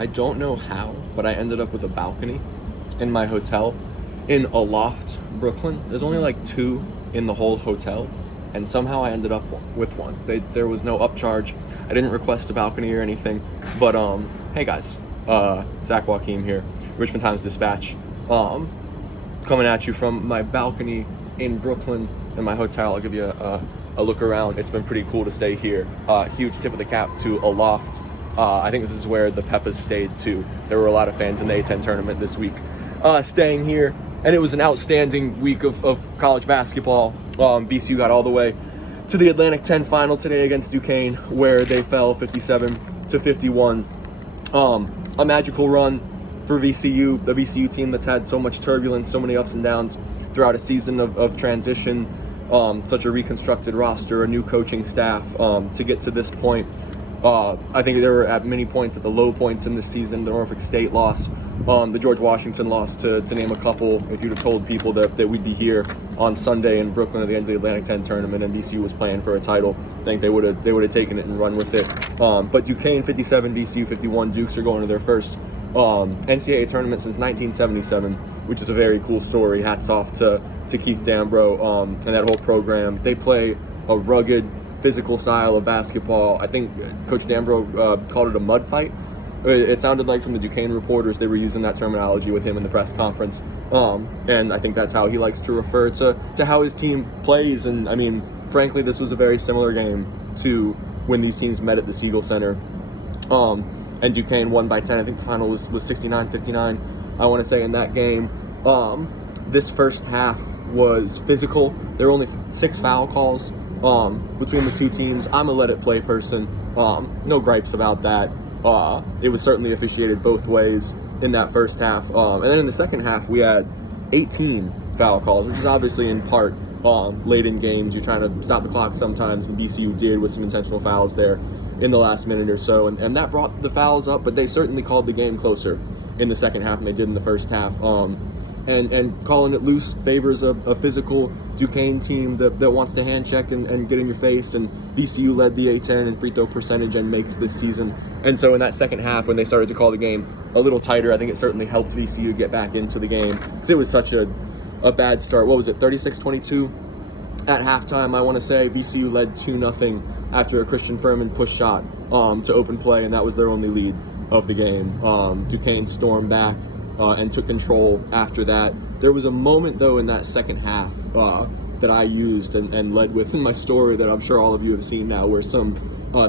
I don't know how, but I ended up with a balcony in my hotel in a loft, Brooklyn. There's only like 2 in the whole hotel, and somehow I ended up with one. There was no upcharge. I didn't request a balcony or anything, but hey guys, Zach Joachim here, Richmond Times-Dispatch, coming at you from my balcony in Brooklyn in my hotel. I'll give you a look around. It's been pretty cool to stay here. Huge tip of the cap to a loft. I think this is where the Peppers stayed too. There were a lot of fans in the A10 tournament this week staying here, and it was an outstanding week of college basketball. VCU got all the way to the Atlantic 10 final today against Duquesne, where they fell 57-51. A magical run for VCU, the VCU team that's had so much turbulence, so many ups and downs throughout a season of transition, such a reconstructed roster, a new coaching staff, to get to this point. I think there were at many points at the low points in this season. The Norfolk State loss, the George Washington loss, to name a couple. If you'd have told people that we'd be here on Sunday in Brooklyn at the end of the Atlantic 10 tournament and VCU was playing for a title, I think they would have taken it and run with it. But Duquesne 57, VCU 51. Dukes are going to their first NCAA tournament since 1977, which is a very cool story. Hats off to Keith Dambro and that whole program. They play a rugged, physical style of basketball. I think Coach Dambro called it a mud fight. It sounded like from the Duquesne reporters they were using that terminology with him in the press conference. And I think that's how he likes to refer to how his team plays. And I mean, frankly, this was a very similar game to when these teams met at the Siegel Center. And Duquesne won by 10. I think the final was 69-59, I want to say, in that game. This first half was physical. There were only 6 foul calls between the two teams. I'm a let-it-play person. No gripes about that. It was certainly officiated both ways in that first half. And then in the second half, we had 18 foul calls, which is obviously in part late in games. You're trying to stop the clock sometimes, and VCU did with some intentional fouls there in the last minute or so. And that brought the fouls up, but they certainly called the game closer in the second half than they did in the first half. And calling it loose favors a physical Duquesne team that wants to hand check and get in your face. And VCU led the A10 in free throw percentage and makes this season. And so in that second half, when they started to call the game a little tighter, I think it certainly helped VCU get back into the game, because it was such a bad start. What was it, 36-22 at halftime, I want to say. VCU led 2-0 after a Christian Furman push shot to open play, and that was their only lead of the game. Duquesne stormed back and took control after that. There was a moment, though, in that second half that I used and led with in my story that I'm sure all of you have seen now, where some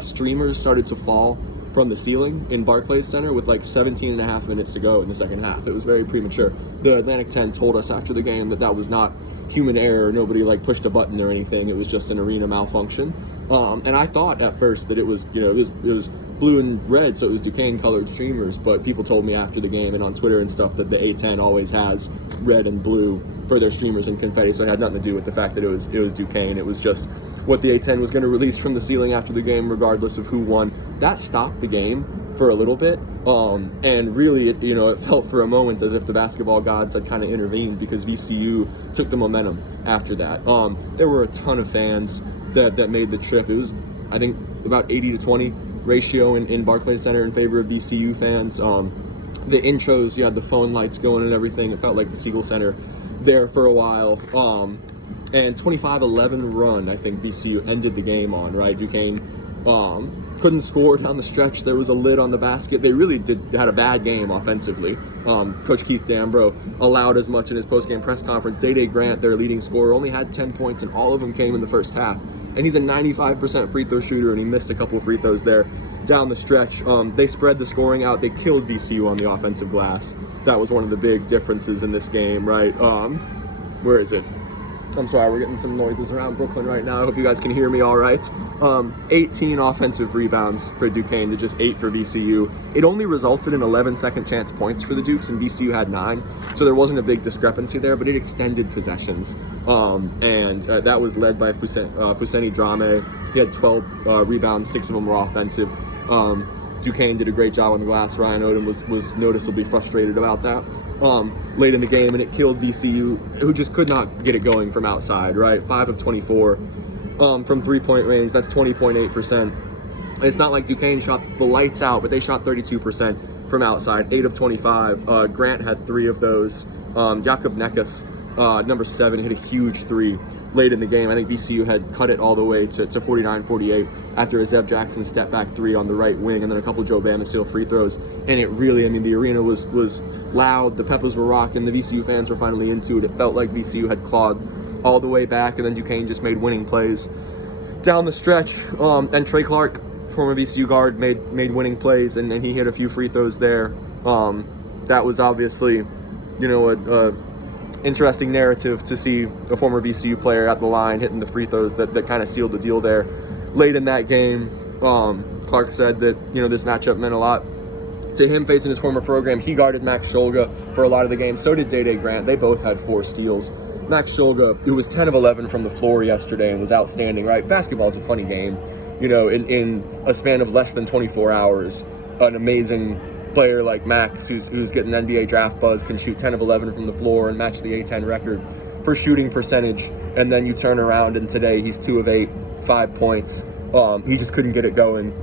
streamers started to fall from the ceiling in Barclays Center with like 17 and a half minutes to go in the second half. It was very premature. The Atlantic 10 told us after the game that was not human error. Nobody like pushed a button or anything. It was just an arena malfunction. And I thought at first that it was blue and red, so it was Duquesne colored streamers, but people told me after the game and on Twitter and stuff that the A10 always has red and blue for their streamers and confetti, so it had nothing to do with the fact that it was Duquesne. It was just what the A10 was going to release from the ceiling after the game, regardless of who won. That stopped the game for a little bit, and really it felt for a moment as if the basketball gods had kind of intervened, because VCU took the momentum after that. There were a ton of fans that made the trip. It was, I think, about 80-20 ratio in Barclays Center in favor of VCU fans. The intros, you had the phone lights going and everything. It felt like the Siegel Center there for a while. And 25-11 run, I think VCU ended the game on, right? Duquesne couldn't score down the stretch. There was a lid on the basket. They really had a bad game offensively. Coach Keith Dambro allowed as much in his post-game press conference. Day Grant, their leading scorer, only had 10 points, and all of them came in the first half. And he's a 95% free throw shooter, and he missed a couple of free throws there down the stretch. They spread the scoring out. They killed VCU on the offensive glass. That was one of the big differences in this game, right? Where is it? I'm sorry, we're getting some noises around Brooklyn right now. I hope you guys can hear me all right. 18 offensive rebounds for Duquesne to just 8 for VCU. It only resulted in 11 second chance points for the Dukes, and VCU had 9. So there wasn't a big discrepancy there, but it extended possessions. And that was led by Fousseni Drame. He had 12 rebounds, 6 of them were offensive. Duquesne did a great job on the glass. Ryan Odom was noticeably frustrated about that late in the game, and it killed VCU, who just could not get it going from outside, right? 5 of 24 from three-point range. That's 20.8%. It's not like Duquesne shot the lights out, but they shot 32% from outside, 8 of 25. Grant had 3 of those. Jakob Nekas, number 7, hit a huge 3 late in the game. I think VCU had cut it all the way to 49-48 after a Zach Joachim step back 3 on the right wing, and then a couple Joe Bamisile free throws. And it really, I mean, the arena was loud, the Peppers were rocking, the VCU fans were finally into it. It felt like VCU had clawed all the way back, and then Duquesne just made winning plays down the stretch. And Trey Clark, former VCU guard, made winning plays, and he hit a few free throws there. That was obviously, you know, a interesting narrative to see a former VCU player at the line hitting the free throws that kind of sealed the deal there late in that game. Clark said that, you know, this matchup meant a lot to him facing his former program. He guarded Max Shulga for a lot of the game. So did Day Grant. They both had 4 steals. Max Shulga, who was 10 of 11 from the floor yesterday and was outstanding, right? Basketball is a funny game. You know, in a span of less than 24 hours, an amazing player like Max, who's getting NBA draft buzz, can shoot 10 of 11 from the floor and match the A10 record for shooting percentage. And then you turn around and today he's 2 of 8, 5 points. He just couldn't get it going.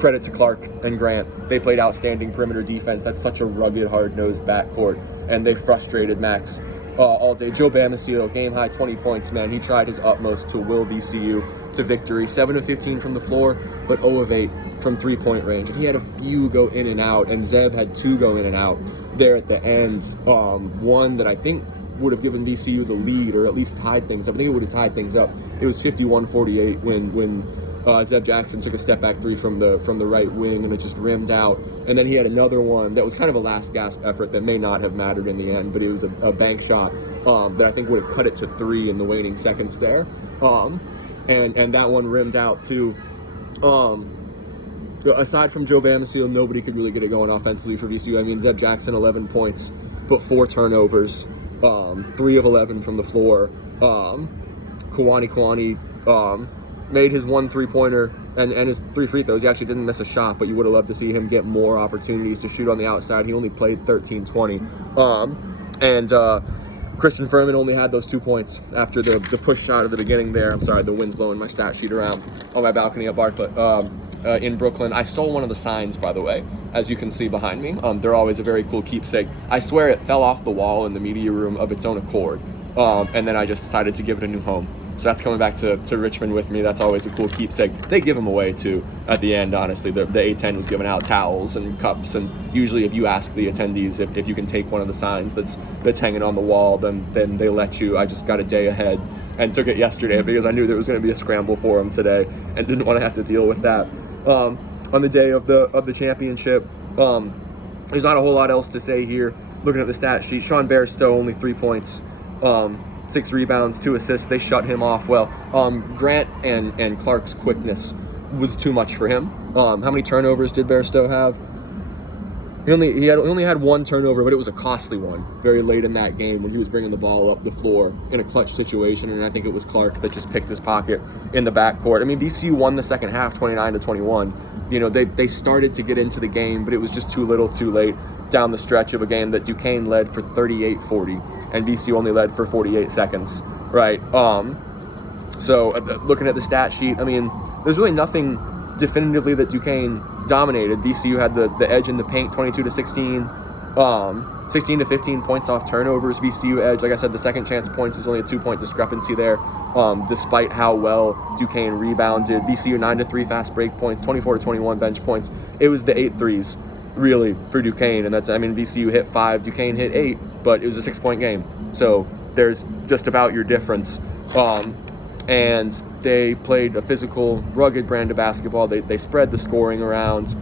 Credit to Clark and Grant. They played outstanding perimeter defense. That's such a rugged, hard-nosed backcourt, and they frustrated Max all day. Joe Bamisile, game high 20 points, man. He tried his utmost to will VCU to victory. 7 of 15 from the floor, but 0 of 8 from three-point range. And he had a few go in and out, and Zeb had 2 go in and out there at the end. One that I think would have given VCU the lead, or at least tied things up. I think it would have tied things up. It was 51-48 when Zeb Jackson took a step back 3 from the right wing, and it just rimmed out. And then he had another one that was kind of a last gasp effort that may not have mattered in the end, but it was a bank shot that I think would have cut it to 3 in the waning seconds there. And that one rimmed out too. Aside from Joe Bamisile, nobody could really get it going offensively for VCU. I mean, Zeb Jackson, 11 points, but 4 turnovers, 3 of 11 from the floor. Kawani made his 1 3-pointer and his 3 free throws. He actually didn't miss a shot, but you would have loved to see him get more opportunities to shoot on the outside. He only played 13-20. Christian Furman only had those 2 points after the push shot at the beginning there. I'm sorry, the wind's blowing my stat sheet around on my balcony at in Brooklyn. I stole one of the signs, by the way, as you can see behind me. They're always a very cool keepsake. I swear it fell off the wall in the media room of its own accord, and then I just decided to give it a new home. So that's coming back to Richmond with me. That's always a cool keepsake. They give them away too at the end, honestly. The A10 was giving out towels and cups, and usually if you ask the attendees if you can take one of the signs that's hanging on the wall, then they let you. I just got a day ahead and took it yesterday because I knew there was going to be a scramble for them today and didn't want to have to deal with that. On the day of the championship, there's not a whole lot else to say here. Looking at the stat sheet, Sean Bairstow, only 3 points. 6 rebounds, 2 assists. They shut him off well. Grant and Clark's quickness was too much for him. How many turnovers did Bairstow have? He only had 1 turnover, but it was a costly one very late in that game when he was bringing the ball up the floor in a clutch situation, and I think it was Clark that just picked his pocket in the backcourt. I mean, VCU won the second half 29-21. You know, they started to get into the game, but it was just too little too late down the stretch of a game that Duquesne led for 38-40. And VCU only led for 48 seconds, right? So looking at the stat sheet, I mean, there's really nothing definitively that Duquesne dominated. VCU had the edge in the paint, 22-16, 16-15 points off turnovers. VCU edge, like I said, the second chance points is only a 2-point discrepancy there, despite how well Duquesne rebounded. VCU 9-3 fast break points, 24-21 bench points. It was the 8 threes, really, for Duquesne, and VCU hit 5, Duquesne hit 8, but it was a 6-point game. So there's just about your difference. And they played a physical, rugged brand of basketball. They spread the scoring around.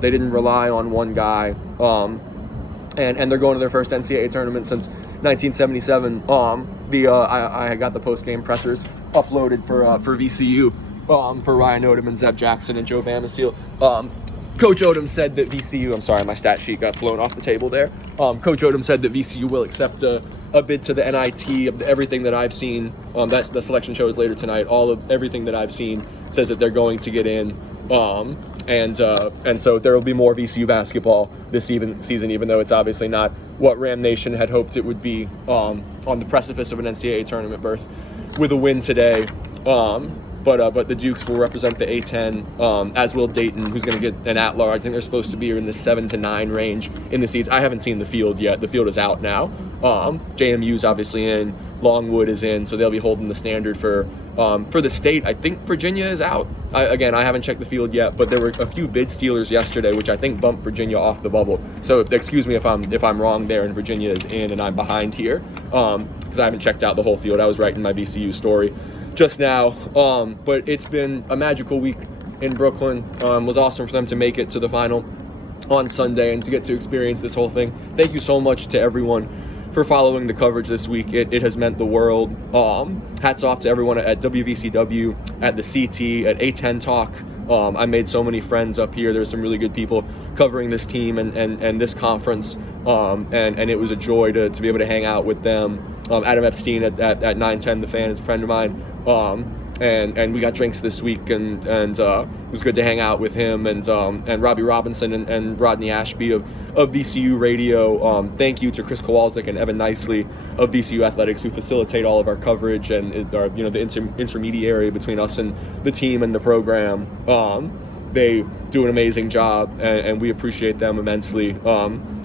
They didn't rely on one guy. And they're going to their first NCAA tournament since 1977. I got the post-game pressers uploaded for VCU for Ryan Odom and Zeb Jackson and Joe Bamisile. Coach Odom said that VCU, I'm sorry, my stat sheet got blown off the table there. Coach Odom said that VCU will accept a bid to the NIT. Of everything that I've seen, that the selection show is later tonight. Everything that I've seen says that they're going to get in. And so there will be more VCU basketball this season, even though it's obviously not what Ram Nation had hoped it would be, on the precipice of an NCAA tournament berth with a win today. But the Dukes will represent the A10, as will Dayton, who's going to get an at-large. I think they're supposed to be in the 7 to 9 range in the seats. I haven't seen the field yet. The field is out now. JMU's obviously in. Longwood is in, so they'll be holding the standard for the state. I think Virginia is out. I haven't checked the field yet, but there were a few bid stealers yesterday, which I think bumped Virginia off the bubble. So excuse me if I'm wrong there, and Virginia is in, and I'm behind here because I haven't checked out the whole field. I was writing my VCU story just now. But it's been a magical week in Brooklyn. Was awesome for them to make it to the final on Sunday and to get to experience this whole thing. Thank you so much to everyone for following the coverage this week. It has meant the world. Hats off to everyone at WVCW, at the CT, at A10 Talk. I made so many friends up here. There's some really good people covering this team and this conference. And it was a joy to be able to hang out with them. Adam Epstein at 910 The Fan is a friend of mine. And we got drinks this week, and it was good to hang out with him and Robbie Robinson and Rodney Ashby of VCU Radio. Thank you to Chris Kowalczyk and Evan Nicely of VCU Athletics, who facilitate all of our coverage and are the intermediary between us and the team and the program. They do an amazing job, and we appreciate them immensely.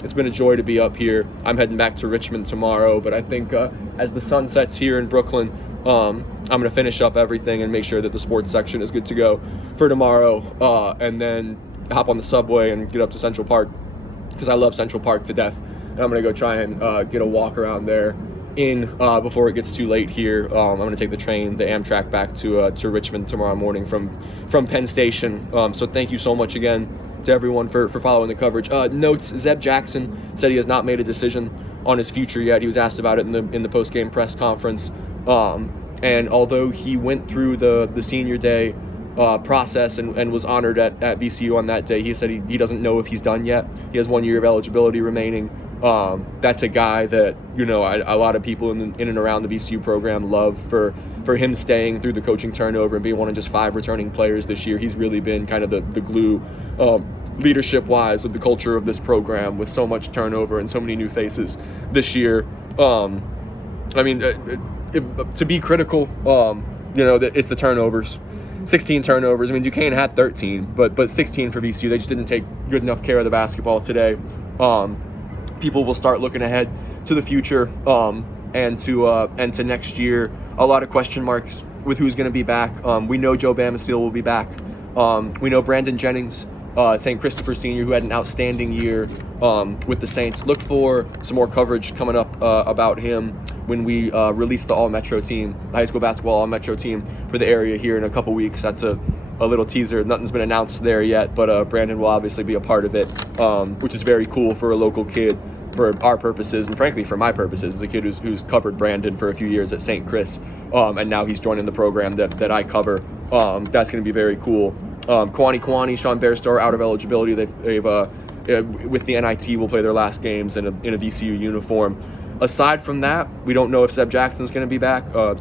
It's been a joy to be up here. I'm heading back to Richmond tomorrow, but I think as the sun sets here in Brooklyn, I'm going to finish up everything and make sure that the sports section is good to go for tomorrow, and then hop on the subway and get up to Central Park, because I love Central Park to death. And I'm going to go try and get a walk around there before it gets too late here. I'm going to take the Amtrak back to Richmond tomorrow morning from Penn Station. So thank you so much again to everyone for following the coverage. Notes: Zach Joachim said he has not made a decision on his future yet. He was asked about it in the post-game press conference. And although he went through the senior day process and was honored at VCU on that day, he said he doesn't know if he's done yet. He has 1 year of eligibility remaining. That's a guy that, a lot of people in and around the VCU program love for him staying through the coaching turnover and being one of just 5 returning players this year. He's really been kind of the glue, leadership-wise, of the culture of this program, with so much turnover and so many new faces this year. To be critical, it's the turnovers. 16 turnovers. Duquesne had 13, but 16 for VCU. They just didn't take good enough care of the basketball today. People will start looking ahead to the future and to next year. A lot of question marks with who's going to be back. We know Joe Bamasteel will be back. We know Brandon Jennings, St. Christopher Sr., who had an outstanding year with the Saints. Look for some more coverage coming up about him when we release the All-Metro team, the high school basketball All-Metro team for the area here in a couple weeks. That's a little teaser. Nothing's been announced there yet, but Brandon will obviously be a part of it, which is very cool for a local kid, for our purposes, and frankly for my purposes, as a kid who's covered Brandon for a few years at St. Chris, and now he's joining the program that I cover. That's going to be very cool. Kwani, Sean Bearstar out of eligibility. They've with the NIT will play their last games in a VCU uniform. Aside from that, we don't know if Zeb Jackson's going to be back. Joe